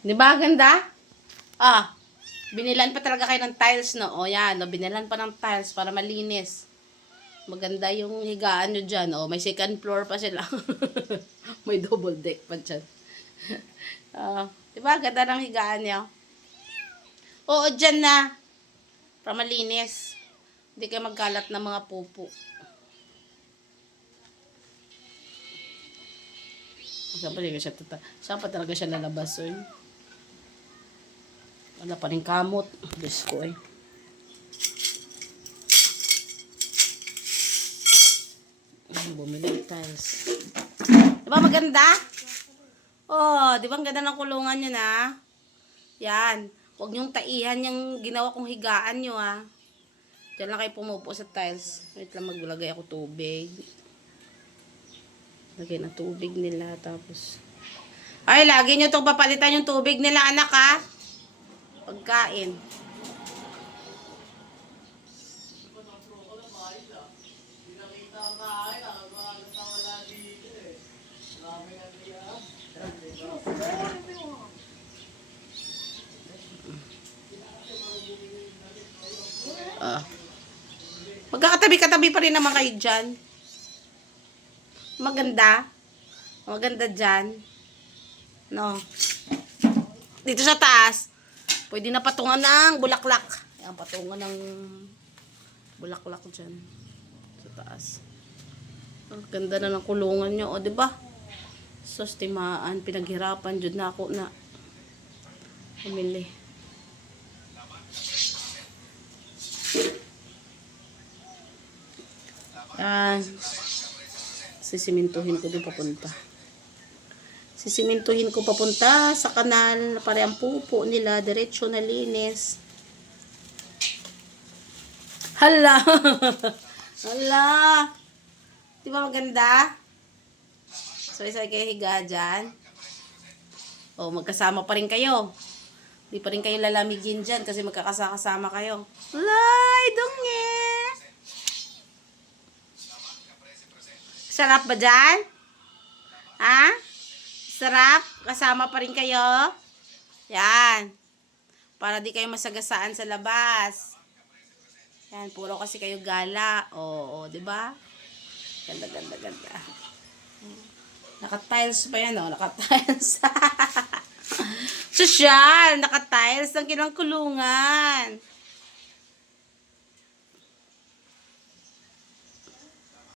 Di ba ganda? Ah, binilan pa talaga kayo ng tiles, no? O yan, no? Binilan pa ng tiles para malinis. Maganda yung higaan nyo dyan. O, may second floor pa sila. May double deck pa dyan. Di ba ganda ng higaan nyo? Oo, dyan na. Para malinis. Hindi kayo magkalat ng mga pupo. Saan pa talaga siya lalabas, eh? Wala pa rin kamot. Diyos ko, eh. Bumili ng tiles. Diba maganda? Oh, di ba ang ganda ng kulungan nyo na? Yan. Huwag nyong taihan yung ginawa kong higaan nyo, ha. Diyan lang kayo pumupo sa tiles. Wait lang, maglagay ako tubig. Lagay na tubig nila, tapos... Ay, lagi nyo itong papalitan yung tubig nila, anak, ha? Pagkain. Magkakatabi-katabi pa rin naman kayo dyan. Maganda. Maganda dyan. No. Dito sa taas, pwede na patungan ng bulaklak. Ayan, patungan ng bulaklak dyan. Sa taas. Ang ganda na ng kulungan nyo. O, diba? Sos, timaan. Pinaghirapan. Dyan na ako na pumili. Sisimintuhin ko doon papunta. Sisimintuhin ko papunta sa kanal para ang pupo nila diretso na linis. Hala! Hala! Di ba maganda? Sabay-sabay kayo higa dyan. O, magkasama pa rin kayo. Di pa rin kayo lalamigin dyan kasi magkakasama kayo. Lay! Dunge! Sarap ba dyan? Ha? Sarap? Kasama pa rin kayo? Yan. Para di kayo masagasaan sa labas. Yan, puro kasi kayo gala. Oo, di ba? Ganda, ganda, ganda. Naka-tiles pa yan, oh. Naka-tiles. Sosyal! Naka-tiles ng kilang kulungan.